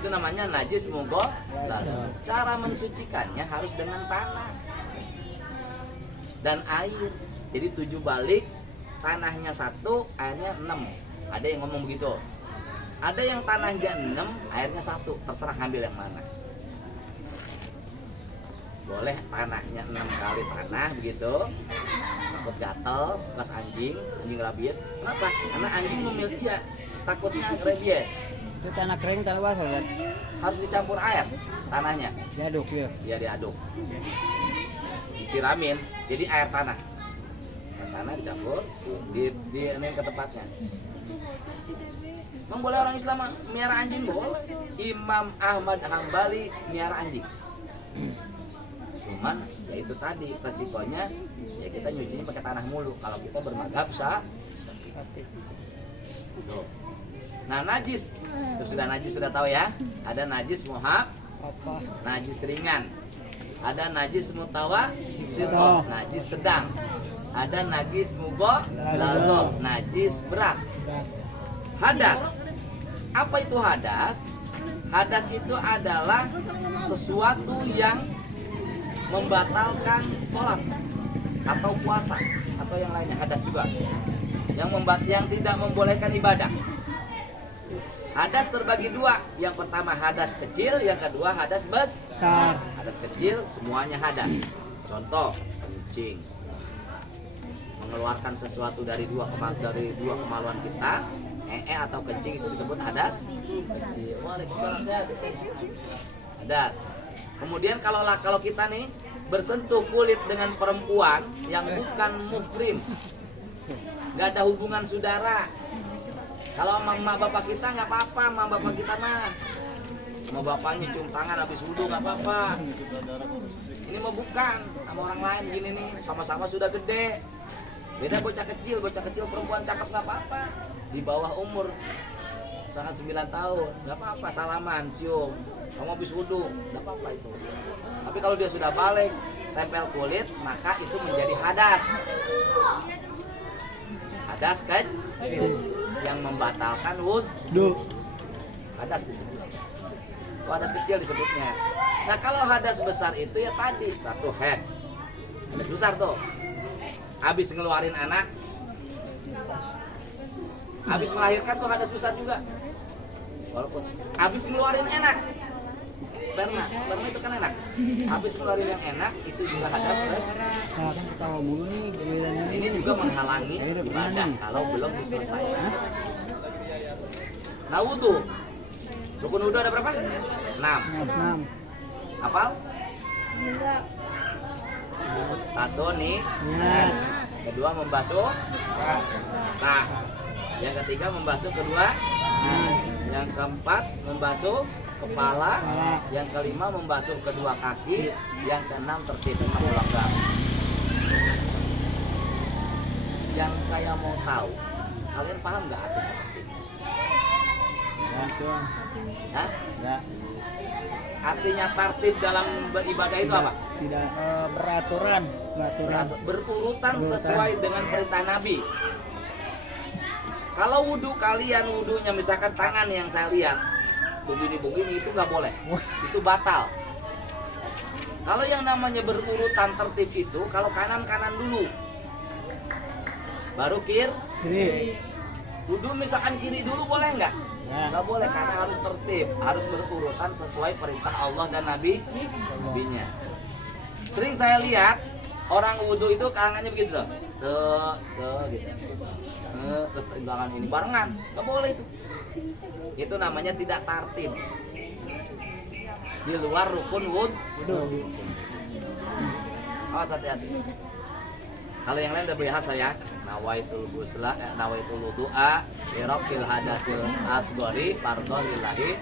itu namanya najis mughalladz. Cara mensucikannya harus dengan tanah dan air. Jadi 7 balik, tanahnya 1, airnya 6. Ada yang ngomong begitu. Ada yang tanahnya 6, airnya 1. Terserah ngambil yang mana. Boleh tanahnya 6 kali tanah begitu. Takut gatel, bekas anjing rabies. Kenapa? Karena anjing memiliki ya, takutnya rabies. Itu tanah kering, tanah basah kan? Harus dicampur air tanahnya. Diaduk ya. Ya diaduk. Disiramin, jadi air tanah. Air tanah dicampur, di ke tempatnya. Emang boleh orang Islam miara anjing? Boleh. Imam Ahmad Hambali miara anjing. Cuman ya itu tadi resikonya ya kita nyucinya pakai tanah mulu. Kalau kita bermadhab tuh. Nah najis itu sudah najis sudah tahu ya. Ada najis muhab, najis ringan. Ada najis mutawassit, najis sedang. Ada najis mughalladz, najis berat. Hadas. Apa itu hadas? Hadas itu adalah sesuatu yang membatalkan sholat atau puasa atau yang lainnya. Hadas juga yang tidak membolehkan ibadah. Hadas terbagi 2. Yang pertama hadas kecil, yang kedua hadas besar. Hadas kecil semuanya hadas. Contoh kencing, mengeluarkan sesuatu dari dua kemaluan kita. Atau kencing itu disebut hadas kecil. Hadas. Kemudian kalau kita nih bersentuh kulit dengan perempuan yang bukan muhrim, nggak ada hubungan saudara. Kalau mama bapak kita nggak apa-apa, mama bapak kita mah sama bapaknya cium tangan habis wudhu nggak apa-apa. Ini mah bukan sama orang lain gini nih, sama-sama sudah gede. Beda bocah kecil perempuan cakep nggak apa-apa. Di bawah umur sangat 9 tahun nggak apa-apa, salaman, cium, kamu habis wudhu nggak apa-apa itu. Tapi kalau dia sudah balik tempel kulit, maka itu menjadi hadas. Hadas kan yang membatalkan wudhu. Hadas disebut. Itu hadas kecil disebutnya. Nah kalau hadas besar itu ya tadi satu head. Hadas besar tuh. Habis ngeluarin anak, habis melahirkan tuh hadas besar juga. Walaupun habis ngeluarin enak, sperma itu kan enak. Habis ngeluarin yang enak itu juga hadas besar. Ini juga menghalangi ibadah kalau belum diselesaikan. Nah wudhu, rukun wudhu ada berapa? 6. Hafal? 1 nih. Kedua membasuh. Nah, yang ketiga membasuh kedua. Yang keempat membasuh kepala. Yang kelima membasuh kedua kaki. Yang keenam tertib melanggar. Yang saya mau tahu, kalian paham nggak artinya tertib? Hah? Artinya tertib dalam beribadah itu apa? Tidak beraturan. Berurutan sesuai dengan perintah Nabi. Kalau wudhu kalian wudhunya misalkan tangan yang saya lihat begini itu nggak boleh, itu batal. Kalau yang namanya berurutan tertib itu kalau kanan dulu, baru kiri. Wudhu misalkan kiri dulu boleh nggak? Nggak boleh karena harus tertib, harus berurutan sesuai perintah Allah dan Nabi-Nya. Sering saya lihat orang wudhu itu tangannya begitu tuh gitu. Terus tangan ini barengan, nggak boleh itu. Itu namanya tidak tertib. Di luar rukun wudhu. Awas hati-hati. Kalau yang lain udah biasa ya. Nawaitul ghusla, nawaitul wudu'a li rabbil hadasil asghari fardhon lillahi.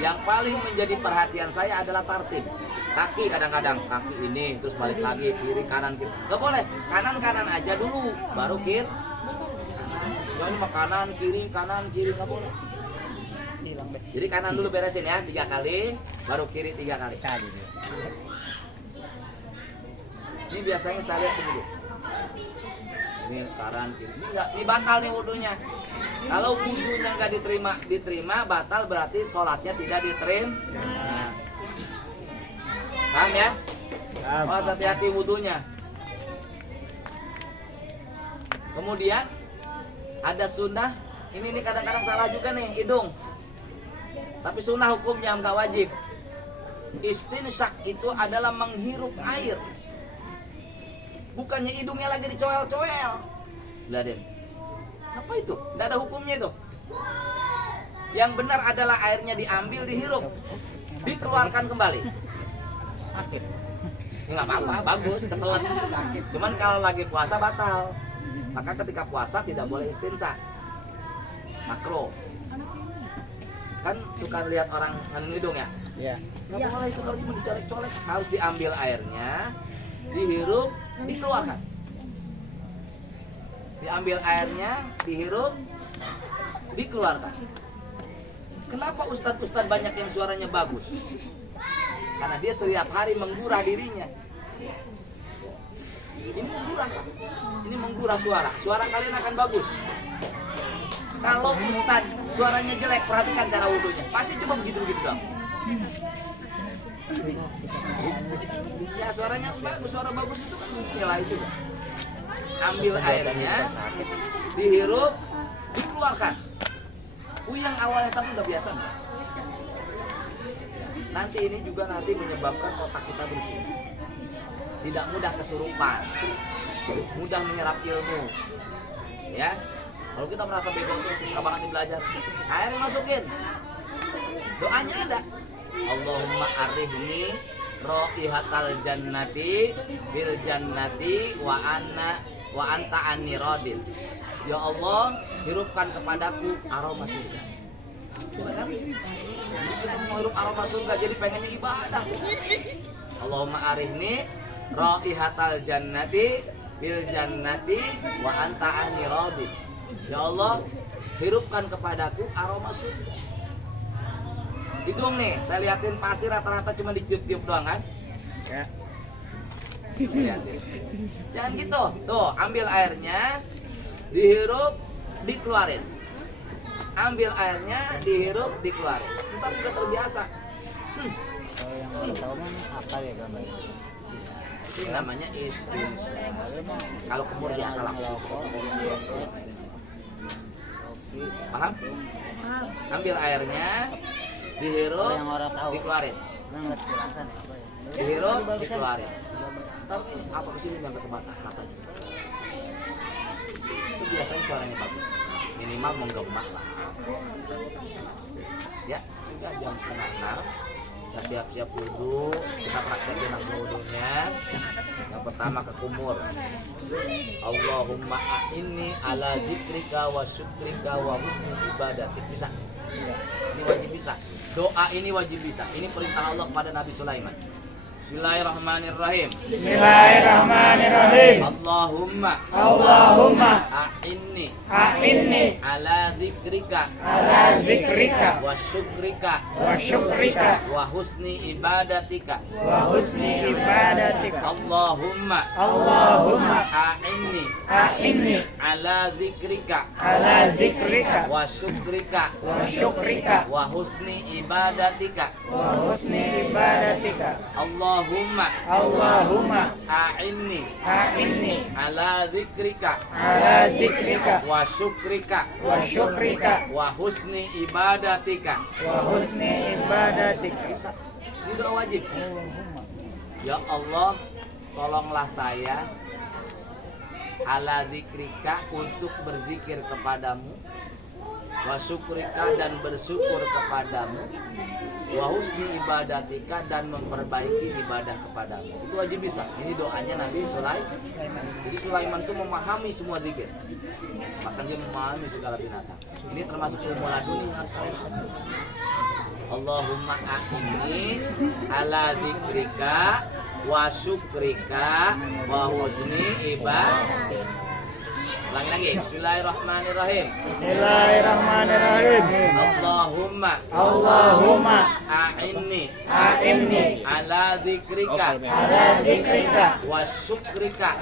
Yang paling menjadi perhatian saya adalah tartib. Kaki kadang-kadang kaki ini terus balik lagi kiri kanan kiri. Enggak boleh. Kanan aja dulu baru kiri. Ya ini mah kanan kiri enggak boleh. Jadi kanan dulu beresin ya 3 kali, baru kiri 3 kali. Ini biasanya saya lihat begitu. Ini kanan kiri. Ini batal nih wudunya. Kalau wudunya nggak diterima batal berarti sholatnya tidak diterima. Paham ya? Oh, hati-hati wudunya. Kemudian ada sunnah. Ini nih kadang-kadang salah juga nih hidung. Tapi sunnah hukumnya nggak wajib. Istinsyak itu adalah menghirup air. Bukannya hidungnya lagi dicoel-coel. Lihatin. Apa itu? Nggak ada hukumnya itu. Yang benar adalah airnya diambil, dihirup, dikeluarkan kembali. Sakit. Nggak apa-apa, bagus, ketelan sakit. Cuman kalau lagi puasa batal. Maka ketika puasa tidak boleh istinsa. Makro. Kan suka lihat orang hidung ya? Iya. Nggak boleh itu kalau cuma dicolek-colek. Harus diambil airnya, dihirup, dikeluarkan. Diambil airnya, dihirup, dikeluarkan. Kenapa ustadz-ustadz banyak yang suaranya bagus? Karena dia setiap hari menggurah dirinya. Ini menggurah, ini menggurah suara. Suara kalian akan bagus. Kalau ustadz suaranya jelek, perhatikan cara wudhunya. Pasti cuma begitu-begitu dong. Ya suaranya bagus, suara bagus itu kan nilai itu. Ambil airnya, dihirup, dikeluarkan. Yang awalnya tapi udah biasa. Nanti ini juga menyebabkan otak kita bersih. Tidak mudah kesurupan, mudah menyerap ilmu. Ya, kalau kita merasa bego terus susah banget belajar, air masukin. Doanya ada. Allahumma arihni raihatal jannati bil jannati wa anta anni radin. Ya Allah, hirupkan kepadaku aroma surga. Benar kan? Kita mau hirup aroma surga jadi pengennya ibadah. Allahumma arihni raihatal jannati bil jannati wa anta anni radin. Ya Allah, hirupkan kepadaku aroma surga. Hidung nih, saya liatin pasti rata-rata cuma ditiup-tiup doang kan? Ya. Jangan gitu. Tuh, ambil airnya, dihirup, dikeluarin. Ambil airnya, dihirup, dikeluarin. Ntar juga terbiasa. Kalau yang nggak tahu mah apa ya gambarnya? Ini namanya istinsya. Kalau kumur biasa lah. Paham? Ambil airnya, dihirup, dikeluarin. Dihirup, dikeluarin. Tapi apa kesini sampai ke batas rasanya? Itu biasanya suaranya bagus. Minimal menggema lah. Ya, sehingga jam 5:30 kita siap-siap wudhu. Kita praktekin langsung wudhunya. Yang pertama ke kumur. Allahumma a'inni ala dzikrika wa syukrika wa husni ibadatik. Bisa? Ini wajib bisa. Doa ini wajib bisa. Ini perintah Allah kepada Nabi Sulaiman. Bismillahirrahmanirrahim. Bismillahirrahmanirrahim. Allahumma a'inni ala dzikrika wa syukrika wa husni ibadatika. Allahumma a'inni ala dzikrika wa syukrika wa husni ibadatika. Allahumma a'inni ala dzikrika wa syukrika wa husni ibadatika. Ini doa wajib. Ya Allah, tolonglah saya ala dzikrika untuk berzikir kepadamu wa syukrika dan bersyukur kepadamu, wa husni ibadatika dan memperbaiki ibadah kepadamu. Itu wajib bisa. Ini doanya Nabi Sulaiman. Jadi Sulaiman itu memahami semua zikir. Maka dia memahami segala binatang. Ini termasuk ilmu laduni harus kalian. Allahumma a'inni ala dzikrika wa syukrika wa husni ibadatika. Ulangi lagi. Bismillahirrahmanirrahim. Bismillahirrahmanirrahim. Allahumma a'inni ala dzikrika wa syukrika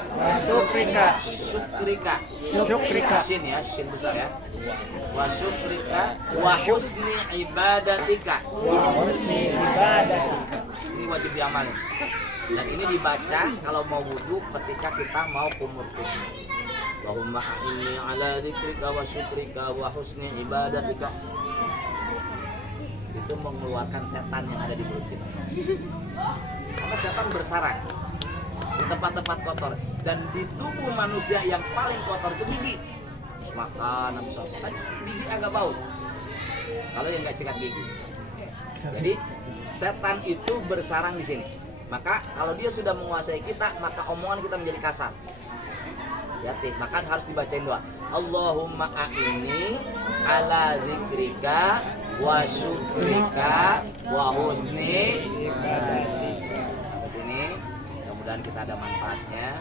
shin ya, shin besar ya, wa syukrika wa husni ibadatika. Ini wajib diamalin dan ini dibaca kalau mau wudu ketika kita mau kumur. Allahumma a'inni ala dzikrika wa syukrika wa husni ibadatika. Itu mengeluarkan setan yang ada di mulut kita. Karena setan bersarang di tempat-tempat kotor dan di tubuh manusia yang paling kotor itu gigi. Habis makan, habis apa kan gigi agak bau. Kalau yang nggak sikat gigi. Jadi setan itu bersarang di sini. Maka kalau dia sudah menguasai kita, maka omongan kita menjadi kasar. Hati, maka harus dibacain doa. Allahumma a'inni ala dzikrika wa syukrika wa husni ibadatika. Sampai sini mudah-mudahan kita ada manfaatnya.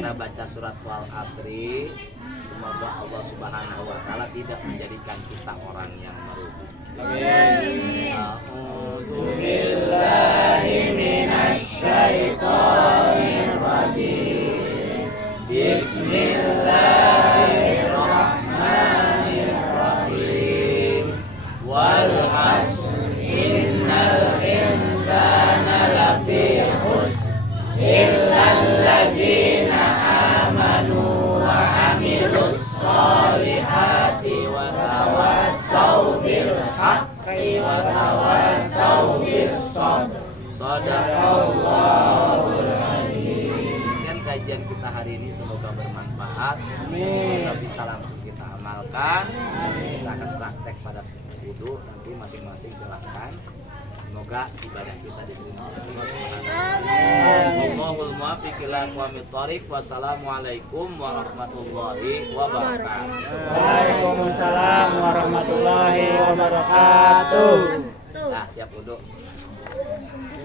Kita baca surat Wal Asri. Semoga Allah Subhanahu wa taala tidak menjadikan kita orang yang merugi. Amin. A'udzu billahi minasy syaithanir rajim. Bismillahirrahmanirrahim. Wal 'asr innal insana lafi khusr illal ladzina amanu wa 'amilus sholihati wa tawassaw bil haqqi wa tawassaw bis sabr. Shadaqallahul kajian kita hari ini semoga bermanfaat. Semoga bisa langsung kita amalkan. Kita akan praktek pada wudu nanti masing-masing silahkan. Semoga ibadah kita diterima oleh Allah Subhanahu wa taala. Allahul muwaffiq ila aqwamit thoriq. Wassalamualaikum warahmatullahi wabarakatuh. Waalaikumsalam warahmatullahi wabarakatuh. Nah, siap wudu.